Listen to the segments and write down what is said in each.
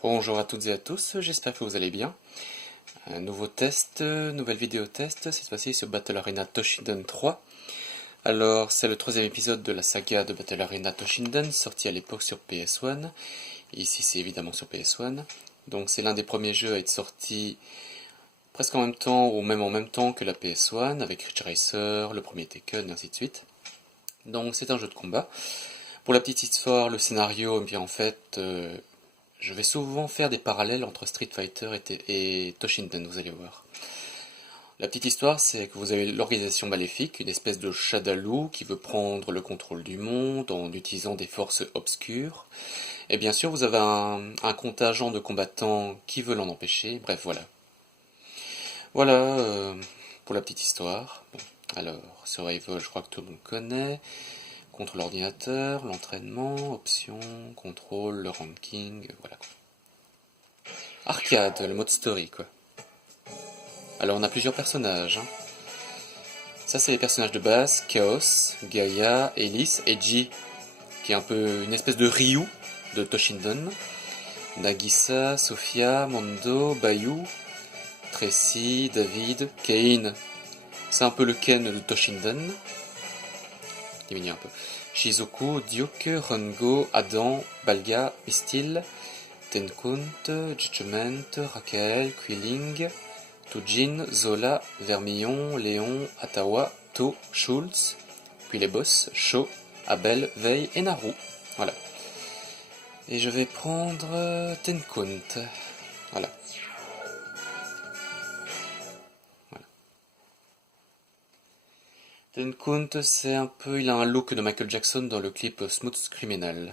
Bonjour à toutes et à tous, j'espère que vous allez bien. Un nouveau test, nouvelle vidéo test, cette fois-ci sur Battle Arena Toshinden 3. Alors, c'est le troisième épisode de la saga de Battle Arena Toshinden, sorti à l'époque sur PS1. Ici, c'est évidemment sur PS1. Donc, c'est l'un des premiers jeux à être sorti presque en même temps, ou même en même temps que la PS1, avec Ridge Racer, le premier Tekken, et ainsi de suite. Donc, c'est un jeu de combat. Pour la petite histoire, le scénario, eh bien en fait, je vais souvent faire des parallèles entre Street Fighter et Toshinden, vous allez voir. La petite histoire, c'est que vous avez l'organisation maléfique, une espèce de Shadaloo qui veut prendre le contrôle du monde en utilisant des forces obscures. Et bien sûr, vous avez un contingent de combattants qui veut l'en empêcher. Bref, voilà. Voilà pour la petite histoire. Bon, alors, Survival, je crois que tout le monde connaît. Contre l'ordinateur, l'entraînement, options, contrôle, le ranking, voilà quoi. Arcade, le mode story quoi. Alors on a plusieurs personnages. Ça c'est les personnages de base, Chaos, Gaia, Elise et Ji, qui est un peu une espèce de Ryu de Toshinden. Nagisa, Sophia, Mondo, Bayu, Tracy, David, Kane. C'est un peu le Ken de Toshinden. Diminuer un peu. Shizuku, Duke, Rungo, Adam, Balga, Mistil, Tenkunt, Judgment, Rakael, Quilling, Tujin, Zola, Vermillon, Léon, Atawa, To, Schultz, puis les boss, Sho, Abel, Vei et Naru. Voilà. Et je vais prendre Tenkunt. Voilà. Tenkunt, c'est un peu... Il a un look de Michael Jackson dans le clip Smooth Criminal.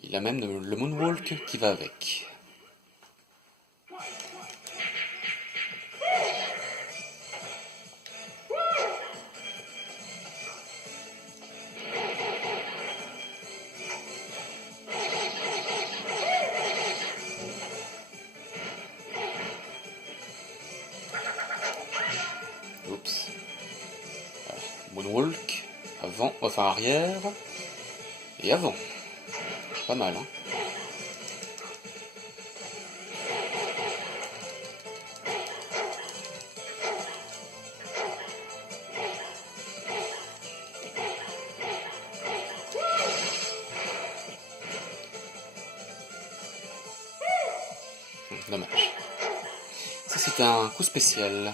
Il a même le moonwalk qui va avec. Oups. Moonwalk, avant, enfin arrière, et avant. Pas mal, hein. Dommage. Ça c'est un coup spécial.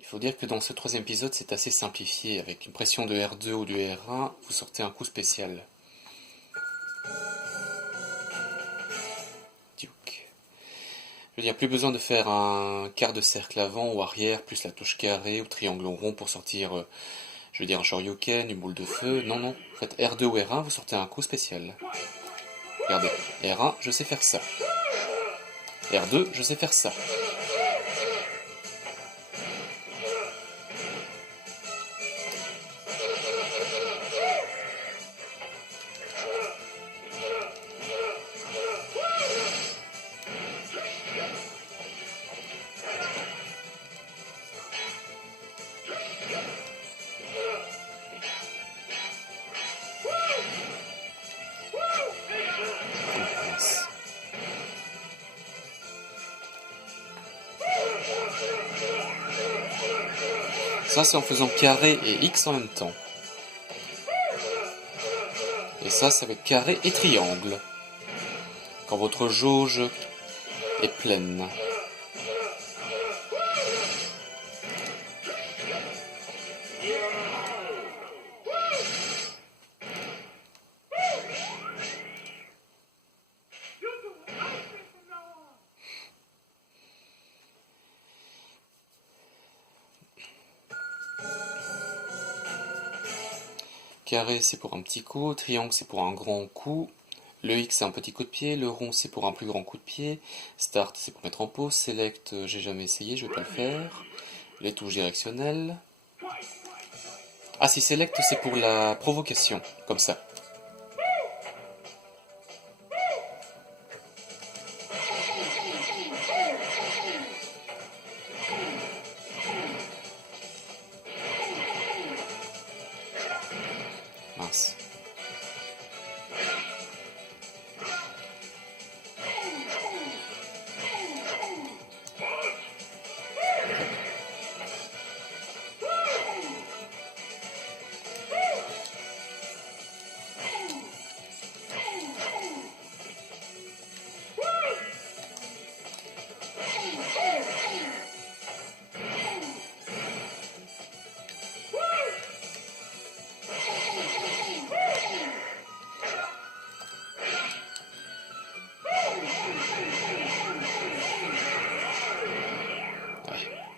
Il faut dire que dans ce troisième épisode, c'est assez simplifié. Avec une pression de R2 ou de R1, vous sortez un coup spécial. Duke. Je veux dire, plus besoin de faire un quart de cercle avant ou arrière, plus la touche carré ou triangle rond pour sortir, je veux dire, un shoryuken, une boule de feu. Non, non. Faites R2 ou R1, vous sortez un coup spécial. Regardez. R1, je sais faire ça. R2, je sais faire ça. Ça, c'est en faisant carré et X en même temps. Et ça, c'est avec carré et triangle. Quand votre jauge est pleine. Carré, c'est pour un petit coup. Triangle, c'est pour un grand coup. Le X, c'est un petit coup de pied. Le rond, c'est pour un plus grand coup de pied. Start, c'est pour mettre en pause. Select, j'ai jamais essayé, je vais pas le faire. Les touches directionnelles. Ah si, Select, c'est pour la provocation, comme ça.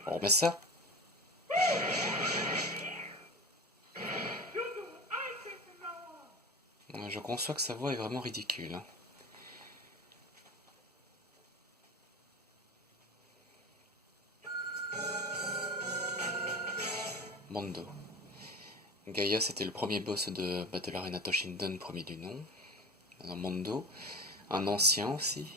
On remet ça. Je conçois que sa voix est vraiment ridicule. Hein. Mondo. Gaia, c'était le premier boss de Battle Arena Toshinden, premier du nom. Alors, Mondo, un ancien aussi.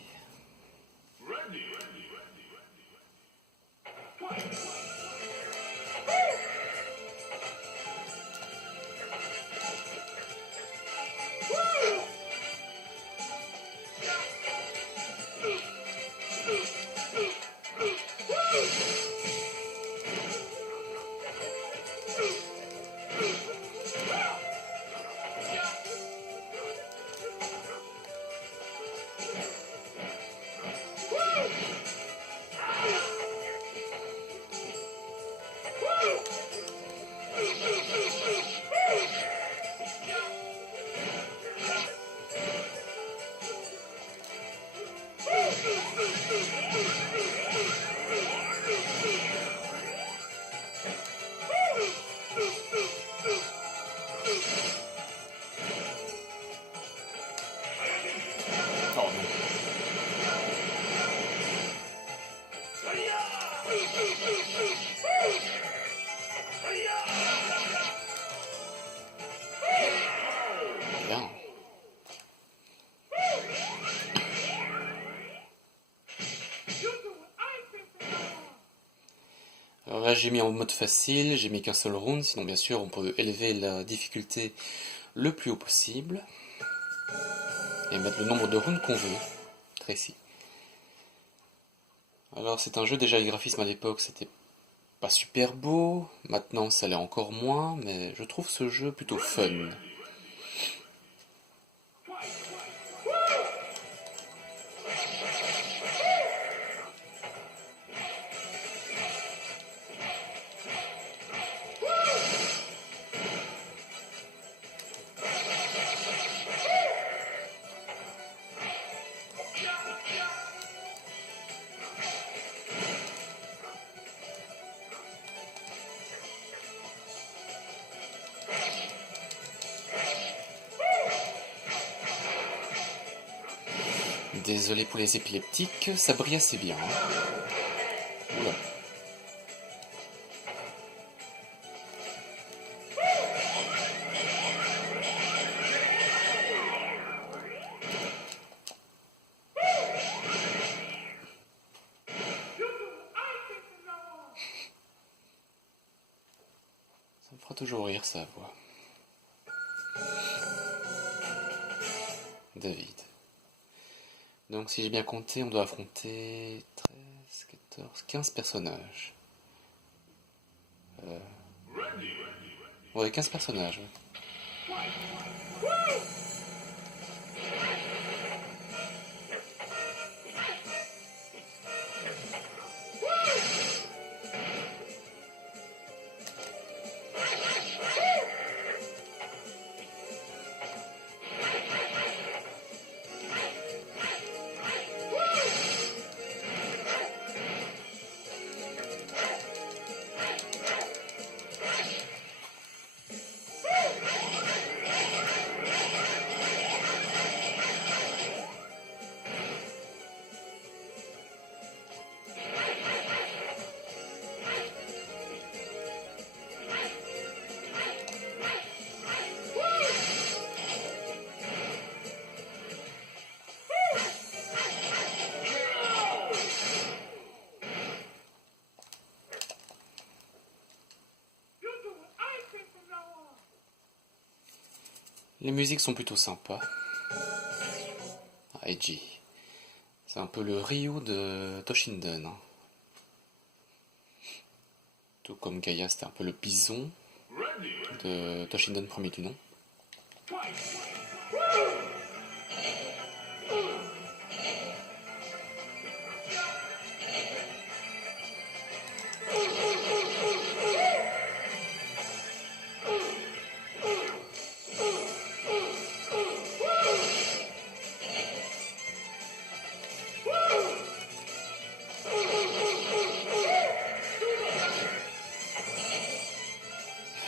Bien. Alors là j'ai mis en mode facile, j'ai mis qu'un seul round, sinon bien sûr on peut élever la difficulté le plus haut possible et mettre le nombre de rounds qu'on veut. Tracy. Alors c'est un jeu, déjà les graphismes à l'époque c'était pas super beau, maintenant ça l'est encore moins, mais je trouve ce jeu plutôt fun. Désolé pour les épileptiques, ça brille assez bien. Oula. Ça me fera toujours rire sa voix. David. Donc si j'ai bien compté, on doit affronter 13, 14, 15 personnages. Ouais, 15 personnages. Les musiques sont plutôt sympas. Ah, Eiji. C'est un peu le Ryu de Toshinden. Hein. Tout comme Gaia, c'était un peu le bison de Toshinden premier du nom.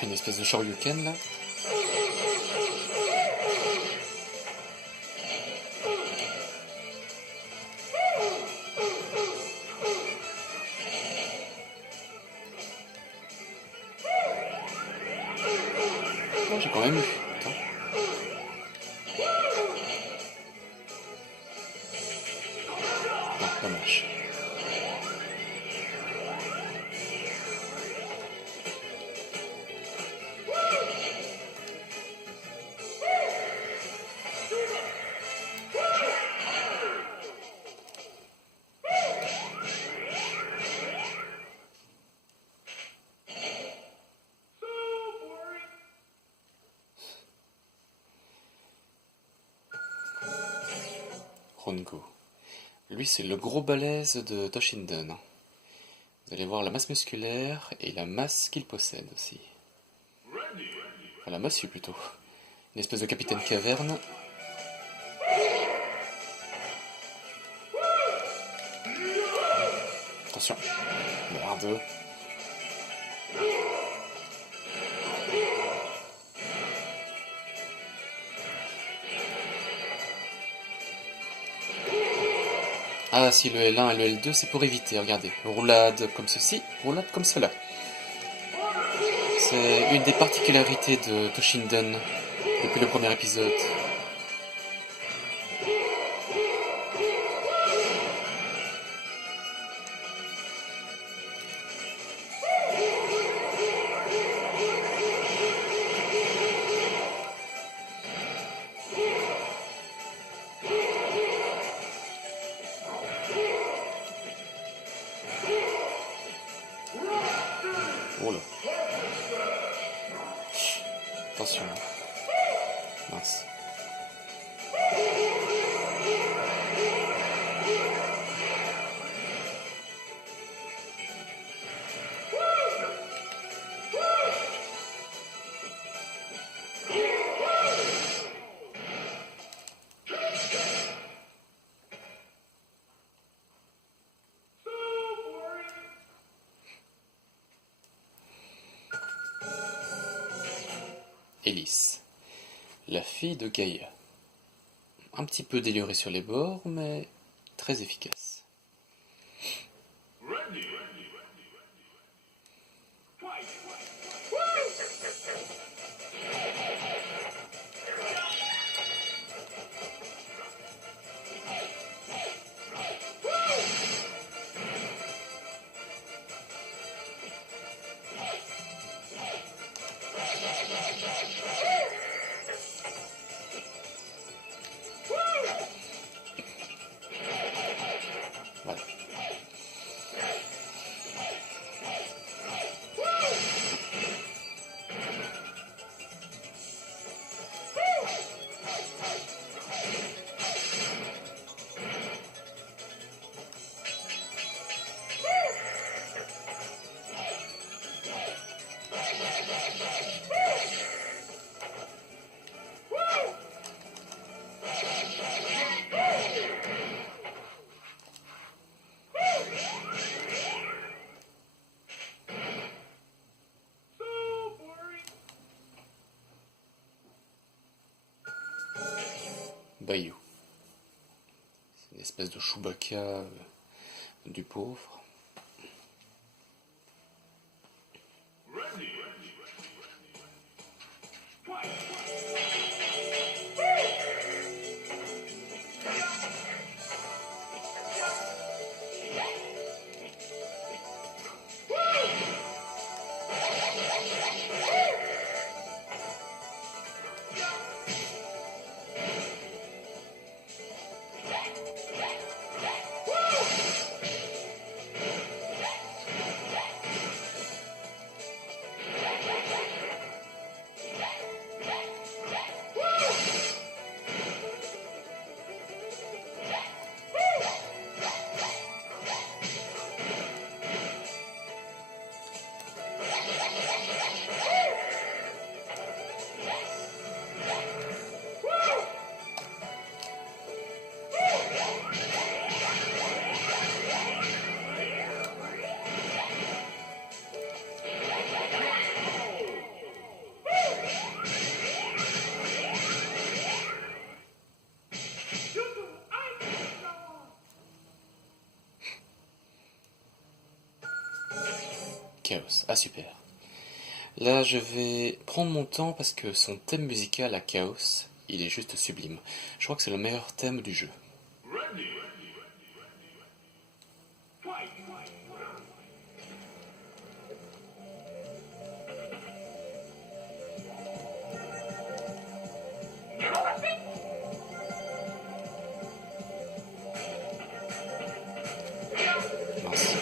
Une espèce de shoryuken là. Oh, j'ai quand même eu. Attends. Non, dommage. Rongo. Lui, c'est le gros balèze de Toshinden. Vous allez voir la masse musculaire et la masse qu'il possède aussi. Enfin, la massue plutôt. Une espèce de capitaine caverne. Attention. Merde. Ah si, le L1 et le L2 c'est pour éviter, regardez. Roulade comme ceci, roulade comme cela. C'est une des particularités de Toshinden depuis le premier épisode. Oh là. Attention. Mince. Elise, la fille de Gaïa. Un petit peu délurée sur les bords, mais très efficace. Voilà. Bayou. C'est une espèce de Chewbacca du pauvre. Chaos. Ah super. Là je vais prendre mon temps parce que son thème musical à Chaos, il est juste sublime. Je crois que c'est le meilleur thème du jeu. Mince.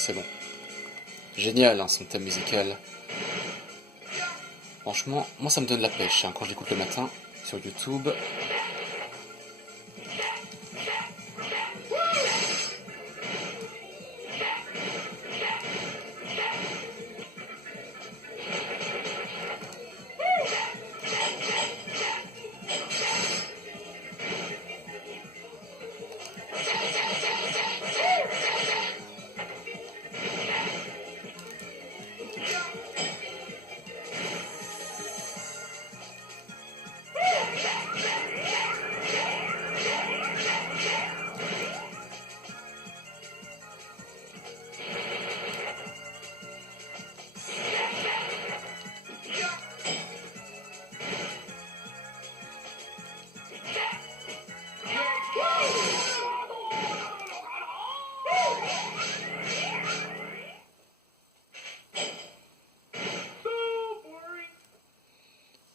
C'est bon. Génial, hein, son thème musical. Franchement, moi ça me donne la pêche hein, quand j'écoute le matin sur YouTube.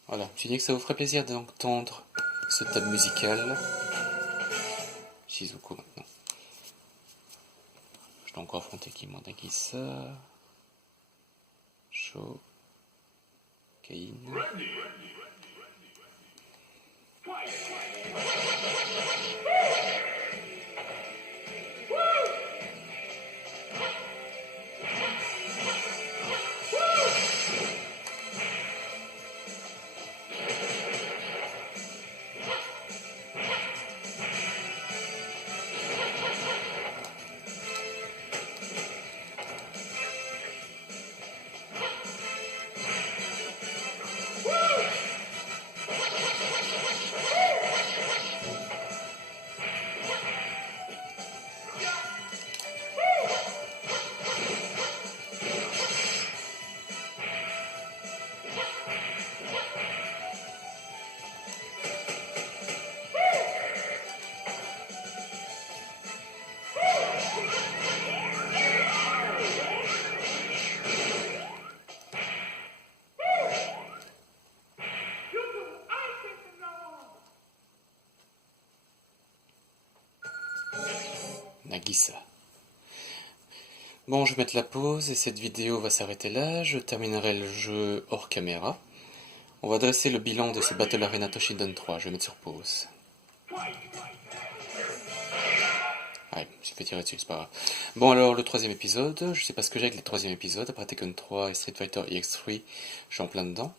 Voilà, je dis que ça vous ferait plaisir d'entendre ce thème musical. Shizuko maintenant. Je dois encore affronter qui Nagisa. Sho. Kain. Nagisa. Bon, je vais mettre la pause et cette vidéo va s'arrêter là. Je terminerai le jeu hors caméra. On va dresser le bilan de ce Battle Arena Toshinden 3. Je vais mettre sur pause. Ouais, j'ai fait tirer dessus, c'est pas grave. Bon, alors, le troisième épisode. Je sais pas ce que j'ai avec les troisième épisodes. Après Tekken 3 et Street Fighter EX3, je suis en plein dedans.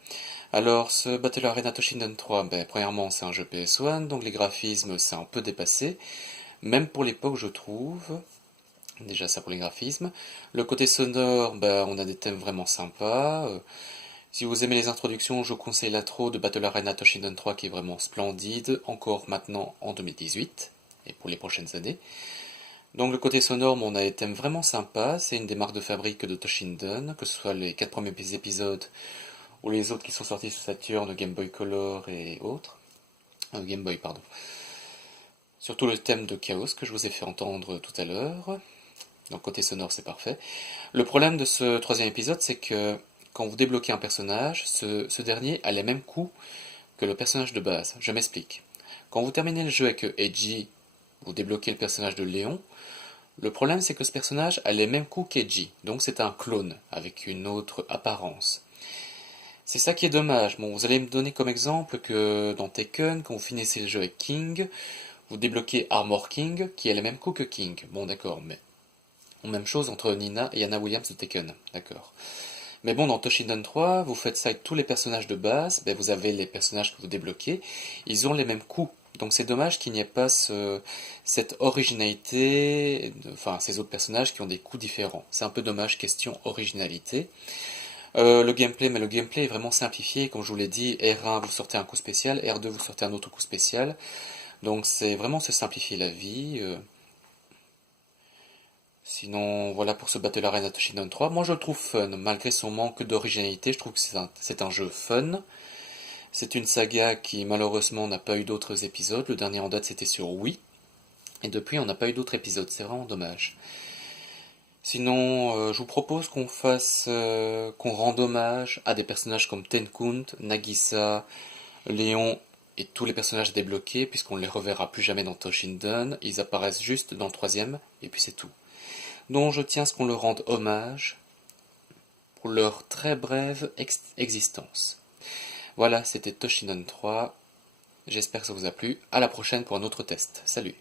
Alors, ce Battle Arena Toshinden 3, premièrement, c'est un jeu PS1, donc les graphismes, c'est un peu dépassé. Même pour l'époque, je trouve. Déjà ça pour les graphismes. Le côté sonore, on a des thèmes vraiment sympas. Si vous aimez les introductions, je vous conseille l'intro de Battle Arena Toshinden 3 qui est vraiment splendide, encore maintenant en 2018, et pour les prochaines années. Donc le côté sonore, on a des thèmes vraiment sympas, c'est une des marques de fabrique de Toshinden, que ce soit les 4 premiers épisodes ou les autres qui sont sortis sur Saturn, Game Boy Color et autres. Game Boy, pardon. Surtout le thème de Chaos que je vous ai fait entendre tout à l'heure. Donc côté sonore, c'est parfait. Le problème de ce troisième épisode, c'est que quand vous débloquez un personnage, ce dernier a les mêmes coups que le personnage de base. Je m'explique. Quand vous terminez le jeu avec Eiji, vous débloquez le personnage de Léon. Le problème, c'est que ce personnage a les mêmes coups qu'Eiji, donc c'est un clone avec une autre apparence. C'est ça qui est dommage. Bon, vous allez me donner comme exemple que dans Tekken, quand vous finissez le jeu avec King, vous débloquez Armor King, qui a les mêmes coups que King. Bon, d'accord, mais même chose entre Nina et Anna Williams de Tekken, d'accord. Mais bon, dans Toshinden 3, vous faites ça avec tous les personnages de base, ben vous avez les personnages que vous débloquez, ils ont les mêmes coups. Donc c'est dommage qu'il n'y ait pas cette originalité, enfin ces autres personnages qui ont des coups différents. C'est un peu dommage, question originalité. Le gameplay, mais le gameplay est vraiment simplifié, comme je vous l'ai dit, R1 vous sortez un coup spécial, R2 vous sortez un autre coup spécial. Donc c'est vraiment se simplifier la vie. Sinon, voilà pour ce Battle Arena Toshinden 3. Moi, je le trouve fun, malgré son manque d'originalité. Je trouve que c'est un jeu fun. C'est une saga qui, malheureusement, n'a pas eu d'autres épisodes. Le dernier en date, c'était sur Wii. Et depuis, on n'a pas eu d'autres épisodes. C'est vraiment dommage. Sinon, je vous propose qu'on rende hommage à des personnages comme Tenkunt, Nagisa, Léon et tous les personnages débloqués, puisqu'on ne les reverra plus jamais dans Toshinden. Ils apparaissent juste dans le troisième, et puis c'est tout. Donc je tiens à ce qu'on leur rende hommage pour leur très brève existence. Voilà, c'était Toshinden 3. J'espère que ça vous a plu. À la prochaine pour un autre test. Salut!